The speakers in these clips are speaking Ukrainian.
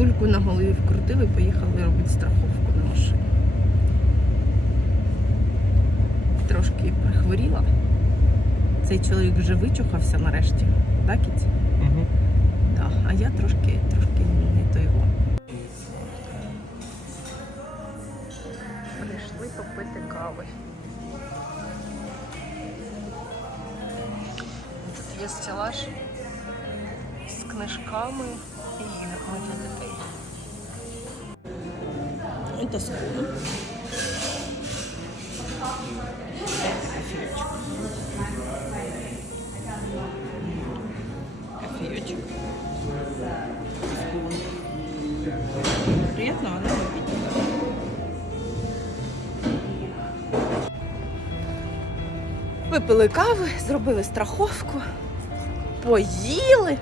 дульку на голові вкрутили, поїхали робити страховку на машину. Трошки прихворіла. Цей чоловік вже вичухався нарешті. Да, Кіць? Угу. Да. А я трошки, трошки не то його. Прийшли попити кави. Тут є стелаж з книжками і іграми для дітей. Это скоро. Кофеечек. Приятного аппетита. Випили кави, зробили страховку, поїли.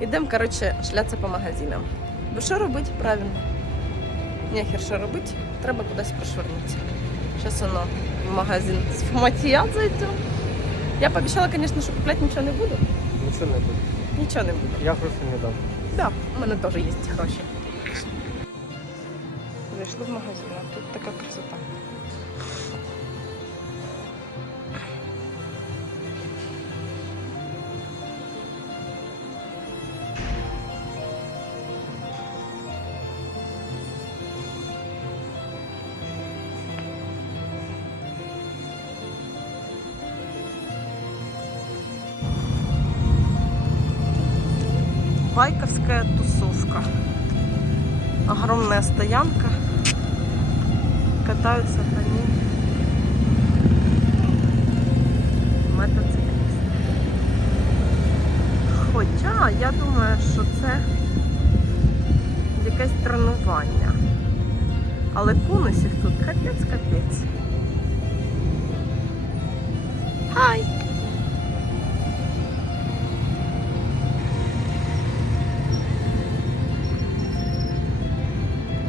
Ідемо, коротше, шляться по магазинам. Бо що робити правильно? Нехер що робити, треба кудись прошвернутися. Зараз воно в магазин з Фоматія зайду. Я пообіцяла, звісно, що купляти нічого не буду. Нічого не буде. Нічого не буду. Я гроші не дам. Да, у мене теж є гроші. Зайшли в магазин, а тут така красота. Байковская тусовка. Огромная стоянка. Катаются по ней. Хоча я думаю, що це якесь тренування. Але конусів тут капець-капець.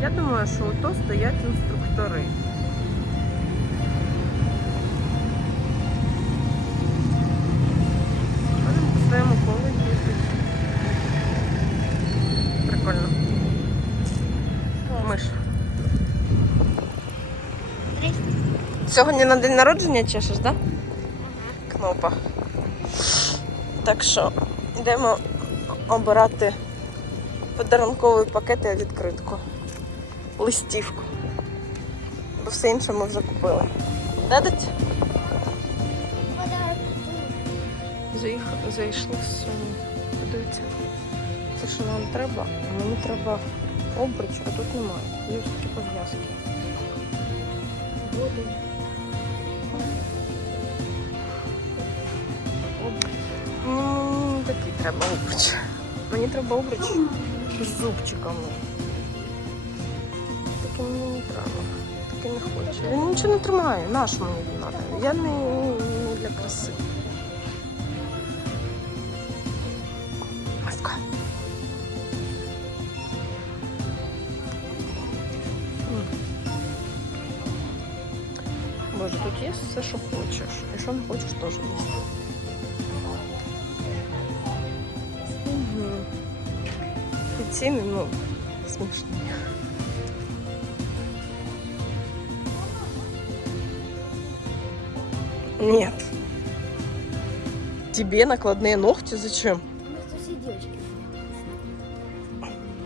Я думаю, що ото стоять інструктори. Вони по своєму колу їздять. Прикольно. Миш. Сьогодні на день народження чешеш, так? Да? Кнопа. Так що йдемо обирати подарунковий пакет і відкритку. Листівку. Бо все інше ми вже купили. Дадуть? Зайшли в Соні. Подивіться. Це що нам треба? Мені треба обруч, а тут немає. Є ось такі пов'язки. Воду. Обруч. Ну, такий треба обруч. Мені треба обруч з зубчиками. Таке мені не треба. Таке не хочу. Він нічого не тримає. Наш мені він треба. Я не, не для краси. Маска. Боже, тут є все, що хочеш. І що не хочеш, теж є. І ціни, ну, смішні. Нет. Тебе накладные ногти зачем? Просто все девочки.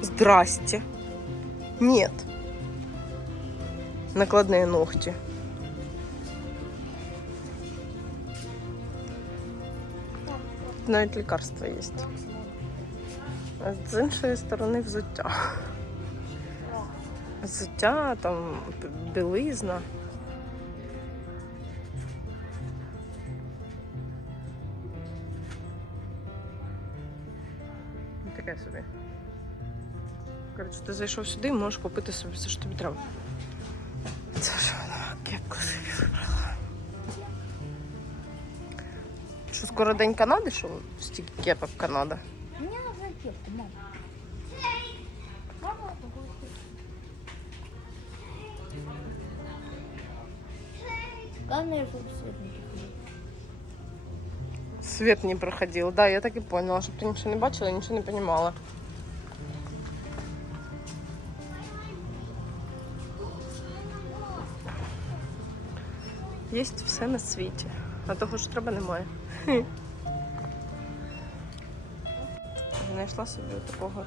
Здрасте. Нет. Накладные ногти. Навіть лікарства є. А з іншої сторони взуття. Взуття, там білизна. Таке собі. Коротше, ти зайшов сюди можеш купити собі все, що тобі треба. Це ж вона кепку собі вибрала. Що скоро день Канади, що стільки кепок Канада? Мне нужна кепка, мама. Мама. Главное, чтобы приходил свет не проходил. Да, я так и поняла, чтобы ты ничего не бачила, я ничего не понимала. Єсть все на світі, а того ж треба немає. Знайшла собі такого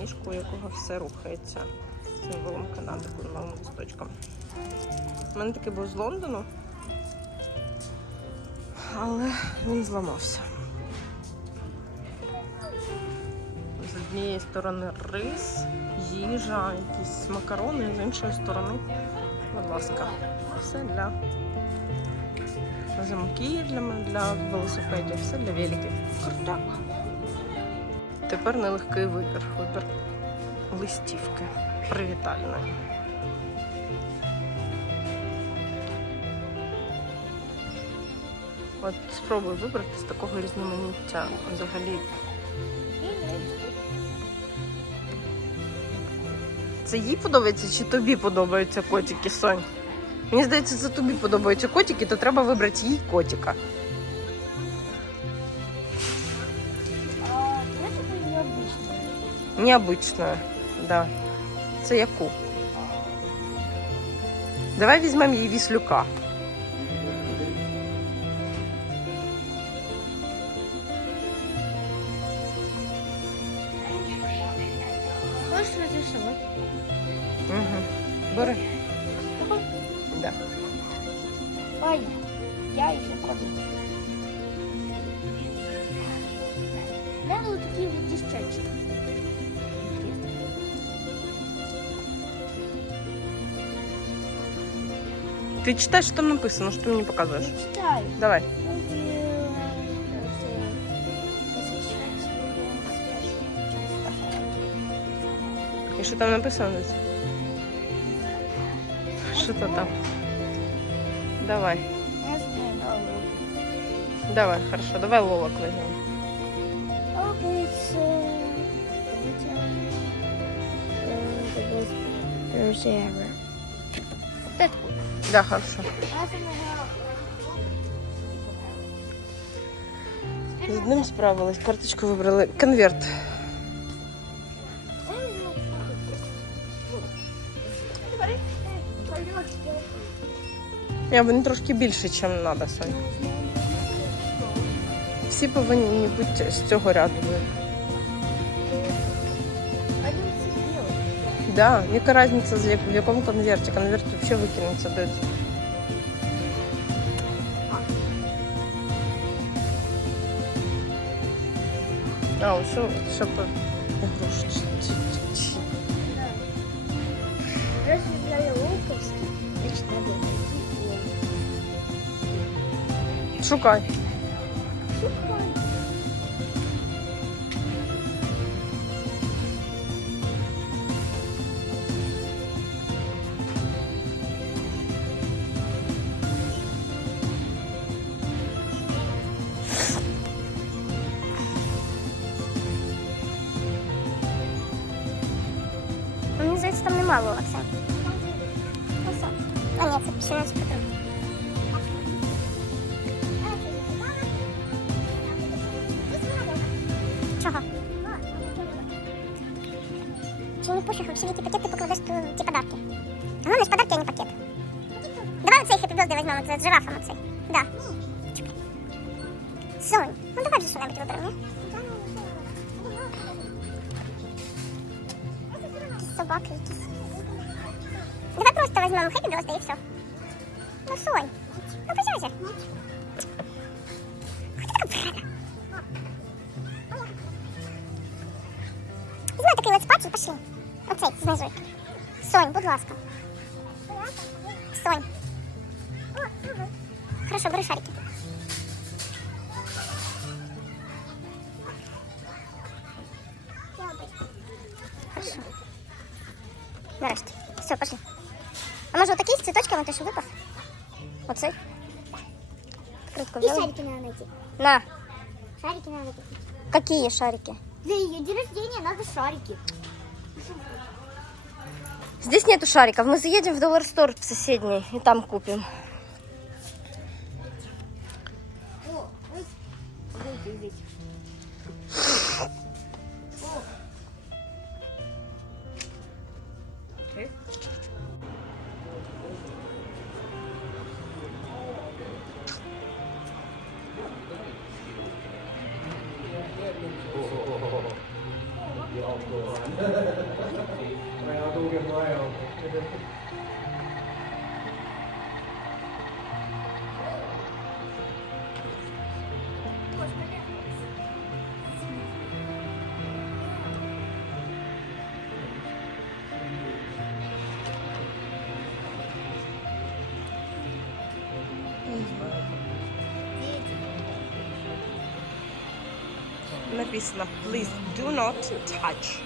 мішку, у якого все рухається з символом Канади, курмовим листочком. У мене такий був з Лондону але він зламався. З однієї сторони рис, їжа, якісь макарони, з іншої сторони, будь ласка, все для замки для, для велосипедів, все для великів. Крутяк. Тепер нелегкий вибір. Вибір листівки привітальної. От спробуй вибрати з такого різноманіття взагалі Це їй подобається чи тобі подобаються котики, Сонь? Мені здається, це тобі подобаються котики, то треба вибрати їй котика. А, ну, это необычно. Необычную, да. Це яку? Давай візьмемо їй віслюка. Ай, я еще подумал. Надо вот такие вот десчатчики. Ти читаєш, що там написано, що ти мені показуєш. Я читаю. Давай. І що там написано? десь? Що то там? Давай. Давай, хорошо, давай лолок візьмемо. Да, хорошо. З одним справилась, карточку вибрали. Конверт. Я вони трошки більше, ніж треба, Сонь. Всі повинні бути з цього ряду. Да, яка різниця, як- в якому конверті. Конверт взагалі викинеться. Де... А, все, щоб ігрушечки. Раз взяли луковский, значит надо Шукай. Подарки, а не пакет. Давай оцей Happy Birthday візьмемо, це з жирафом оцей. Да. Сонь, ну давай же що-небудь виберемо, ні? Якісь собаки якісь. Давай просто візьмемо Happy Birthday і все. Ну, Сонь, ну позяйся. Хто така брата? Візьми такий лецпач і пішли. Оцей, знизу. Сонь, будь ласка. Хорошо, бери шарики. Хорошо. Нарешті. Все, пошли. А може отакий з цвіточками ти що випав? Оцей? Открытку И шарики надо найти. На. Шарики надо купить. Какие шарики? Для ее день рождения надо шарики. Здесь нету шариков. Мы заедем в Доллар Стор в соседний и там купим. Написано please do not touch.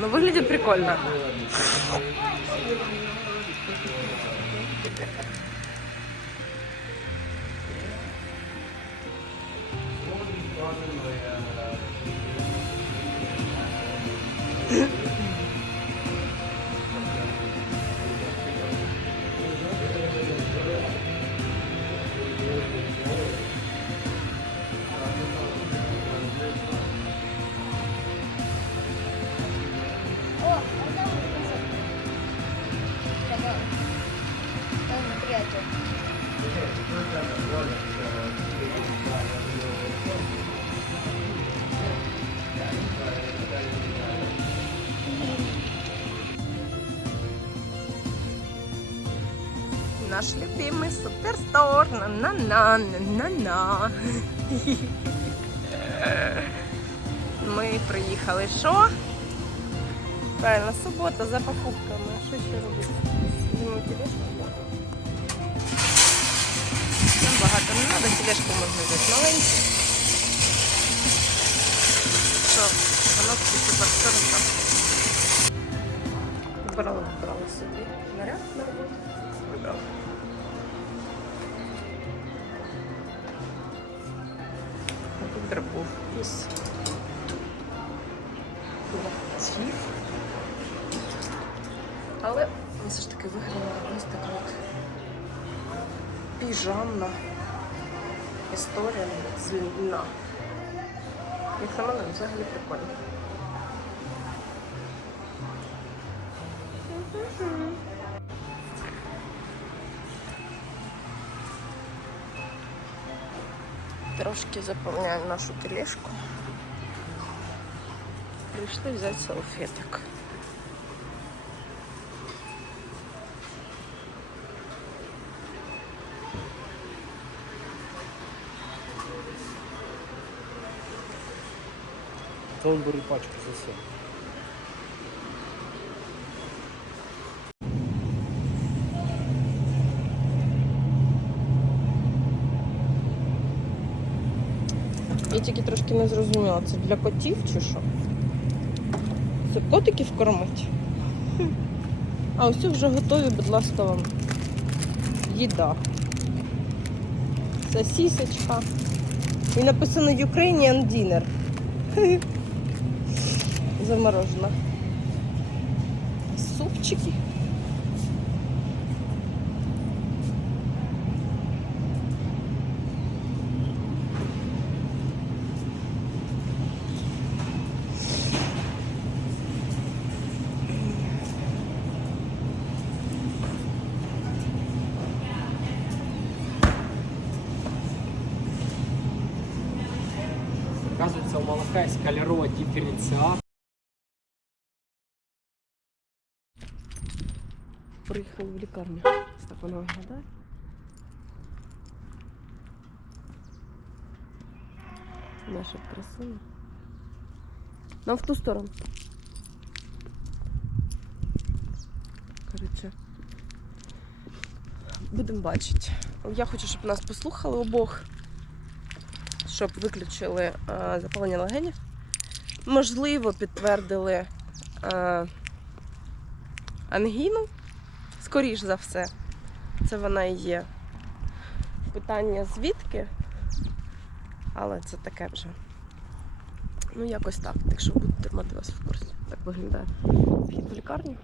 Но выглядит прикольно. Суперстор. На-на-на-на-на. Ми приїхали що? Правильно, субота за покупками. Що ще робити? Зніму тележку. Нам багато не треба, тележку можна взяти маленьку. Що, суперстор там. Вибрала, вибрала собі наряд на роботу. Вибрала. Вибір був із платів. Але все ж таки виграла ось така от піжамна історія з льна. Як на мене, взагалі прикольно. Трошки заповняємо нашу тележку. Прийшли взяти салфеток. Та он бери пачку за все. Я тільки трошки не зрозуміла, це для котів чи що? Це котиків кормить? А ось вже готові, будь ласка, вам їда. Сосісочка. І написано Ukrainian Dinner. Заморожена. Супчики. Якась кольорова диференціація. Приїхали в лікарню. Ось так вона виглядає. Наша красива. Нам в ту сторону. Коротше. Будемо бачити. Я хочу, щоб нас послухали обох, щоб виключили е, запалення легенів. Можливо, підтвердили е, ангіну. Скоріш за все, це вона і є. Питання звідки, але це таке вже. Ну, якось так. Так що буду тримати вас в курсі. Так виглядає вхід в лікарню.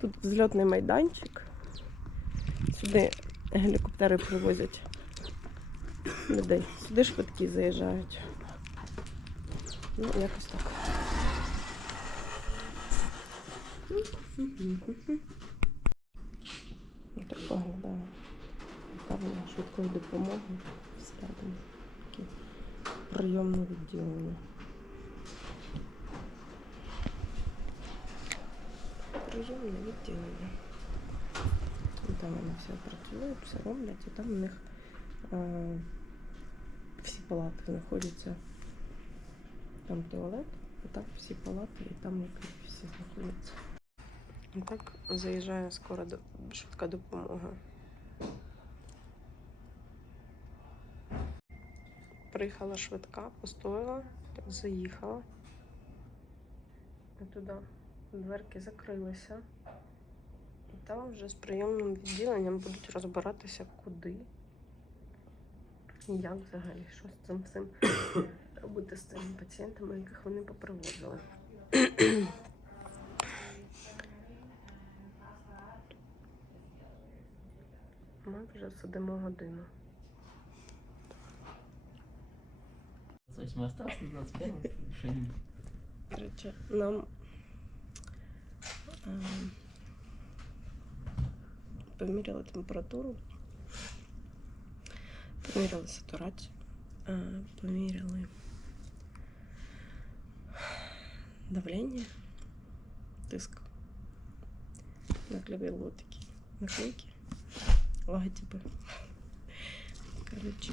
Тут взльотний майданчик. Сюди гелікоптери привозять людей. Сюди швидкі заїжджають. Ну, якось так. Ось Так виглядає. Лікарня швидкої допомоги. Всередині. Таке прийомне відділення. Прийомне відділення. Там вони все працюють, все роблять, і там у них е, всі палати знаходяться. Там туалет, і так всі палати, і там лікарі всі знаходяться. І так заїжджає скоро до... швидка допомога. Приїхала швидка, постояла, так заїхала. І туди дверки закрилися. Там вже з прийомним відділенням будуть розбиратися куди. І як взагалі, що з цим всім робити з цими пацієнтами, яких вони попривозили. Ми вже сидимо годину. То есть мы осталось на 25 решение. Короче, нам ем, поміряли температуру, поміряли сатурацію, поміряли давлення, тиск. Наклеїли вот такі наклейки, логотипи. Короче,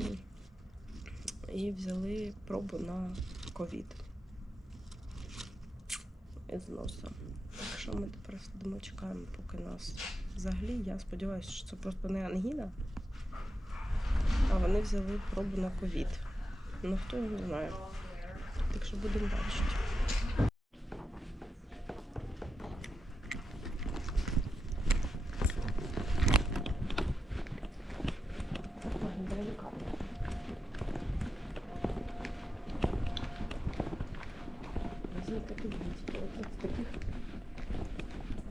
і взяли пробу на ковід із носа. Так що ми тепер сидимо, чекаємо, поки нас взагалі. Я сподіваюся, що це просто не ангіна, а вони взяли пробу на ковід. Ну хто його не знає. Так що будемо бачити. Так виглядає лікарня. Візьміть такі дітки. От в таких,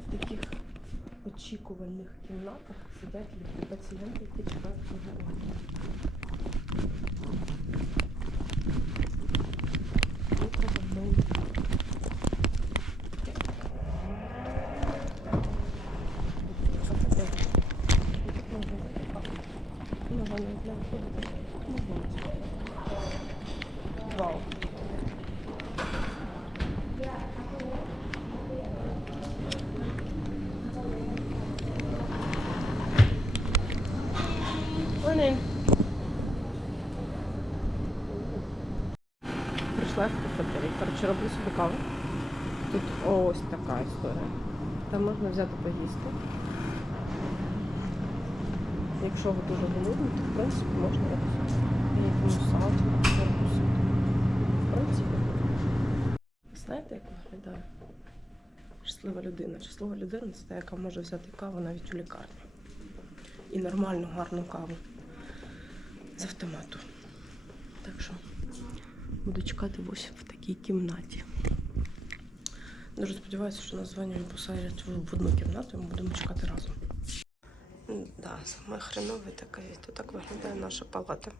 в таких очікувальних кімнатах сидять люди, пацієнти, які чекають проживання. Мікроволнові. Вау. Роблю собі каву. Тут ось така історія. Там можна взяти поїсти. Якщо ви дуже голодні, то в принципі можна якось якомусь салаті перекусити. В принципі. Знаєте, як виглядає? Щаслива людина. Щаслива людина це та, яка може взяти каву навіть у лікарні. І нормальну, гарну каву з автомату. Так що буду чекати ось в такій кімнаті. Дуже сподіваюся, що нас з Ванею посадять в одну кімнату і ми будемо чекати разом. Да, саме хренове таке. То так виглядає наша палата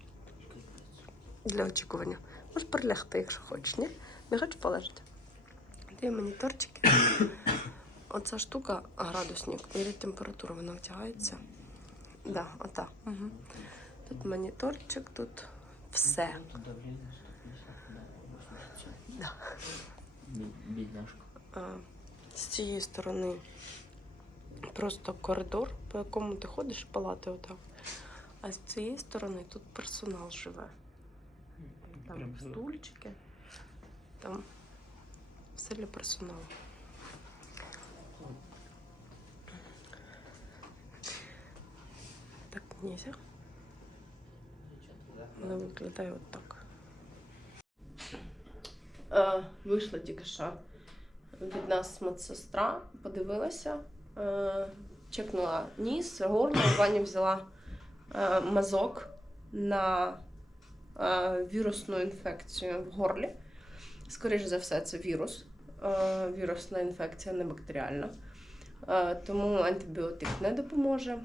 для очікування. Можеш прилягти, якщо хочеш, ні? Не хочеш полежати? Де моніторчики. Оця штука градусник, міряє температуру, вона втягається. Да, ота. Угу. Тут моніторчик, тут все. А, з цієї сторони просто коридор, по якому ти ходиш, палати отак. А з цієї сторони тут персонал живе. Там стульчики, там все для персоналу. Так нельзя. Вона виглядає от так. Е, вийшла тільки що від нас медсестра, подивилася, е, чекнула ніс, горло, Ваня взяла е, мазок на вірусну інфекцію в горлі. Скоріше за все, це вірус. Вірусна інфекція, не бактеріальна. Тому антибіотик не допоможе.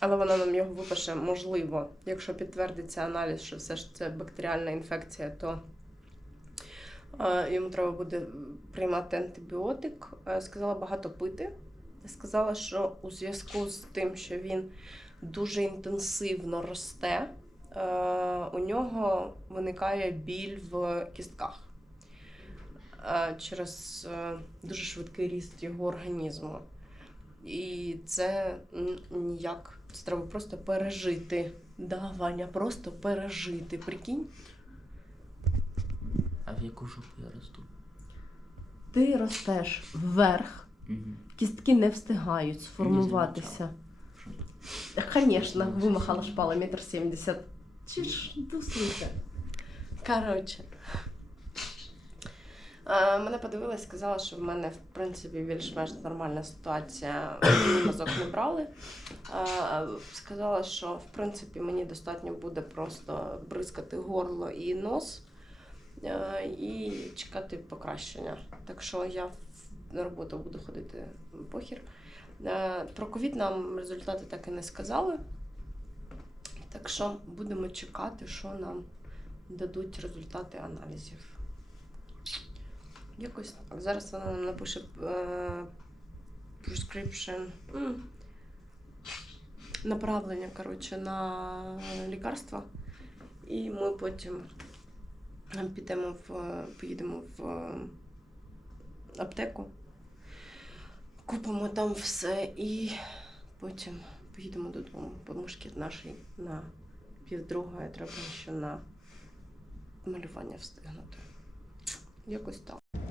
Але вона нам його випише, можливо, якщо підтвердиться аналіз, що все ж це бактеріальна інфекція, то йому треба буде приймати антибіотик. Е, Сказала багато пити. Сказала, що у зв'язку з тим, що він дуже інтенсивно росте, е, у нього виникає біль в кістках е, через е, дуже швидкий ріст його організму. І це ніяк. Це треба просто пережити. Да, Ваня, просто пережити. Прикинь, А в яку жопу я росту? ти ростеш вверх, Угу. кістки не встигають сформуватися. Звісно, вимахала шпала метр сімдесят. Чи ж дусуйте. Коротше. Мене подивилась, сказала, що в мене в принципі більш-менш нормальна ситуація. Мені мазок не брали. Сказала, що в принципі мені достатньо буде просто бризкати горло і нос і чекати покращення. Так що я на роботу буду ходити похір. Е, Про ковід нам результати так і не сказали. Так що будемо чекати, що нам дадуть результати аналізів. Якось так. Зараз вона нам напише е, prescription. Направлення, коротше, на лікарства. І ми потім підемо в, поїдемо в е, аптеку, купимо там все і потім поїдемо додому, бо мушкіт нашій на півдруга треба ще на малювання встигнути. Якось так.